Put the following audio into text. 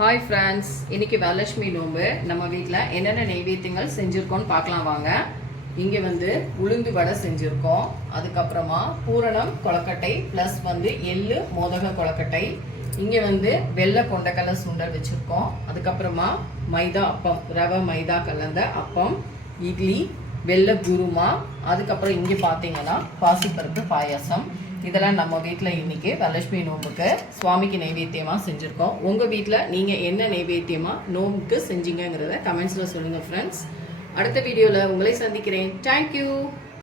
Hi friends, இன்னைக்கு வரலட்சுமி நோம்பு. நம்ம வீட்டில் என்னென்ன நெய்வேத்தியங்கள் செஞ்சுருக்கோன்னு பார்க்கலாம் வாங்க. இங்கே உளுந்து வடை செஞ்சுருக்கோம். அதுக்கப்புறமா பூரணம் கொழக்கட்டை ப்ளஸ் எள்ளு மோதக கொழக்கட்டை. இங்கே வெள்ளை கொண்டக்கடலை சுண்டல் வச்சுருக்கோம். அதுக்கப்புறமா மைதா அப்பம், ரவை மைதா கலந்த அப்பம், இட்லி, வெள்ளை குருமா. அதுக்கப்புறம் இங்கே பார்த்தீங்கன்னா பாசிப்பருப்பு பாயாசம். இதெல்லாம் நம்ம வீட்டில் இன்றைக்கி வரலட்சுமி நோம்புக்கு சுவாமிக்கு நைவேத்தியமாக செஞ்சுருக்கோம். உங்கள் வீட்டில் நீங்கள் என்ன நைவேத்தியமாக நோம்புக்கு செஞ்சீங்கிறத கமெண்ட்ஸில் சொல்லுங்கள் ஃப்ரெண்ட்ஸ். அடுத்த வீடியோவில் உங்களை சந்திக்கிறேன். தேங்க்யூ.